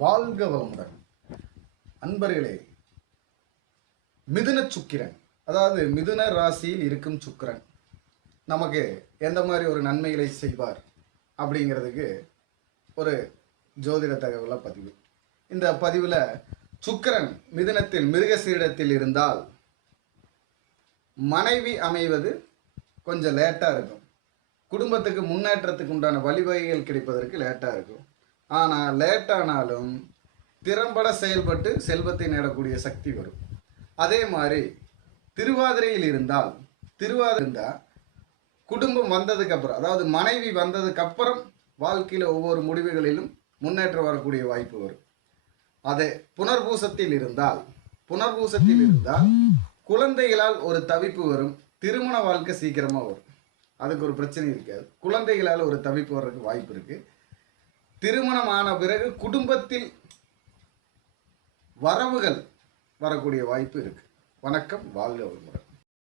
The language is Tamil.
வாழ்க வளமுடன். அன்பர்களே, மிதுன சுக்கிரன், அதாவது மிதுன ராசியில் இருக்கும் சுக்கிரன் நமக்கு எந்த மாதிரி ஒரு நன்மைகளை செய்வார் அப்படிங்கிறதுக்கு ஒரு ஜோதிட தகவலை பதிவு. இந்த பதிவில் சுக்கிரன் மிதுனத்தில் மிருகசீடத்தில் இருந்தால் மனைவி அமைவது கொஞ்சம் லேட்டாக இருக்கும். குடும்பத்துக்கு முன்னேற்றத்துக்கு உண்டான வழிவகைகள் கிடைப்பதற்கு லேட்டாக இருக்கும். ஆனால் லேட்டானாலும் திறம்பட செயல்பட்டு செல்வத்தை நேடக்கூடிய சக்தி வரும். அதே மாதிரி திருவாதிரையில் இருந்தால் குடும்பம் வந்ததுக்கப்புறம், அதாவது மனைவி வந்ததுக்கப்புறம் வாழ்க்கையில் ஒவ்வொரு முடிவுகளிலும் முன்னேற்றம் வரக்கூடிய வாய்ப்பு வரும். அதே புனர்பூசத்தில் இருந்தால் குழந்தைகளால் ஒரு தவிப்பு வரும். திருமண வாழ்க்கை சீக்கிரமாக வரும். அதுக்கு ஒரு பிரச்சனை இருக்காது. குழந்தைகளால் ஒரு தவிப்பு வர்றதுக்கு வாய்ப்பு இருக்குது. திருமணமான பிறகு குடும்பத்தில் வரவுகள் வரக்கூடிய வாய்ப்பு இருக்கு. வணக்கம், வாழ்க வளமுடன்.